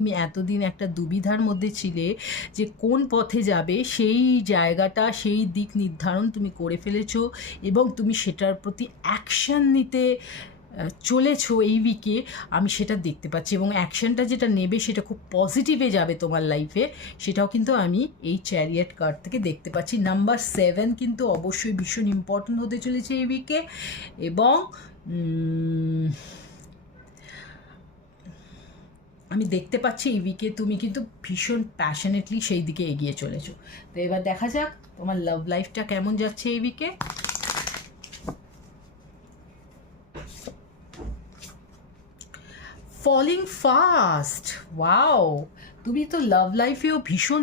তুমি এতদিন একটা দুবিধার মধ্যে ছিলে যে কোন পথে যাবে, সেই জায়গাটা, সেই দিক নির্ধারণ তুমি করে ফেলেছো এবং তুমি সেটার প্রতি অ্যাকশান নিতে চলেছো এই উইকে। আমি সেটা দেখতে পাচ্ছি এবং অ্যাকশানটা যেটা নেবে সেটা খুব পজিটিভে যাবে তোমার লাইফে, সেটাও কিন্তু আমি এই চ্যারিয়েট কার্ড থেকে দেখতে পাচ্ছি। নাম্বার 7 কিন্তু অবশ্যই ভীষণ ইম্পর্ট্যান্ট হতে চলেছে এই উইকে। এবং আমি দেখতে পাচ্ছি এই উইকে তুমি কিন্তু ভীষণ প্যাশনেটলি সেই দিকে এগিয়ে চলেছো। তো এবার দেখা যাক তোমার লাভ লাইফটা কেমন যাচ্ছে এই উইকে। Falling fast, wow! তুমি তো লাভ লাইফেও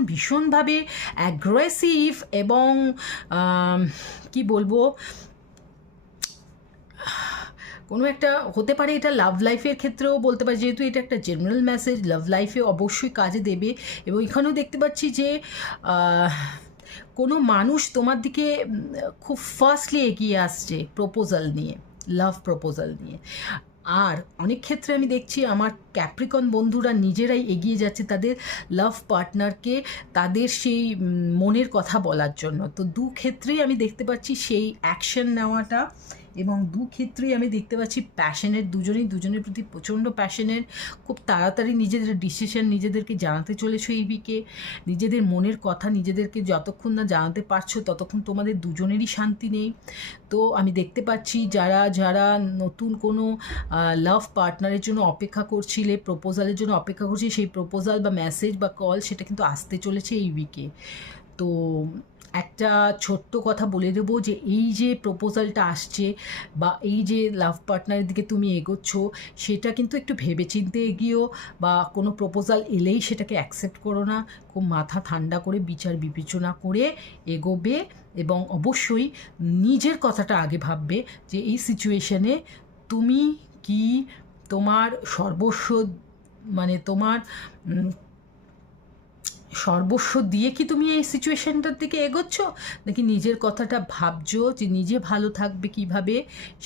ভীষণভাবে অ্যাগ্রেসিভ এবং কি বলবো, কোনো একটা হতে পারে, এটা লাভ লাইফের ক্ষেত্রেও বলতে পারি, যেহেতু এটা একটা জেনারেল মেসেজ, লাভ লাইফে অবশ্যই কাজে দেবে। এবং এখানেও দেখতে পাচ্ছি যে কোনো মানুষ তোমার দিকে খুব ফার্স্টলি এগিয়ে আসছে প্রপোজাল নিয়ে, লাভ প্রপোজাল নিয়ে। আর অনেক ক্ষেত্রে আমি দেখছি আমার ক্যাপ্রিকন বন্ধুরা নিজেরাই এগিয়ে যাচ্ছে তাদের লাভ পার্টনারকে তাদের সেই মনের কথা বলার জন্য। তো দু ক্ষেত্রেই আমি দেখতে পাচ্ছি সেই অ্যাকশন নেওয়াটা, এবং দু ক্ষেত্রেই আমি দেখতে পাচ্ছি প্যাশনের, দুজনের প্রতি প্রচণ্ড প্যাশনের। খুব তাড়াতাড়ি নিজেদের ডিসিশন নিজেদেরকে জানাতে চলেছো এই উইকে। নিজেদের মনের কথা নিজেদেরকে যতক্ষণ না জানাতে পারছো ততক্ষণ তোমাদের দুজনেরই শান্তি নেই। তো আমি দেখতে পাচ্ছি যারা যারা নতুন কোনো লাভ পার্টনারের জন্য অপেক্ষা করছিলে, প্রপোজালের জন্য অপেক্ষা করছি, সেই প্রপোজাল বা মেসেজ বা কল সেটা কিন্তু আসতে চলেছে এই উইকে। তো একটা ছোট্ট কথা বলে দেবো যে এই যে প্রপোজালটা আসছে বা এই যে লাভ পার্টনারের দিকে তুমি এগোচ্ছ, সেটা কিন্তু একটু ভেবেচিন্তে এগিয়েও, বা কোনো প্রপোজাল এলেই সেটাকে অ্যাকসেপ্ট করো না। খুব মাথা ঠান্ডা করে বিচার বিবেচনা করে এগোবে এবং অবশ্যই নিজের কথাটা আগে ভাববে যে এই সিচুয়েশনে তুমি কি তোমার সর্বস্ব, মানে তোমার সর্বস্ব দিয়ে কি তুমি এই সিচুয়েশানটার দিকে এগোচ্ছ, নাকি নিজের কথাটা ভাবছো যে নিজে ভালো থাকবে কিভাবে,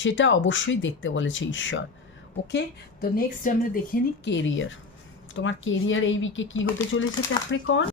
সেটা অবশ্যই দেখতে বলেছে ঈশ্বর। ওকে, তো নেক্সট আমরা দেখে নিই কেরিয়ার। তোমার কেরিয়ার এই উইকে কী হতে চলেছে ক্যাপ্রিকন।